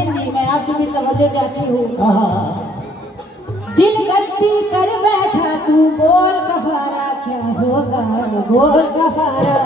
बहन जी मैं आपसे भी तवज्जो चाहती हूँ। दिल गलती कर बैठा तू बोल कफारा क्या होगा, बोल कफारा।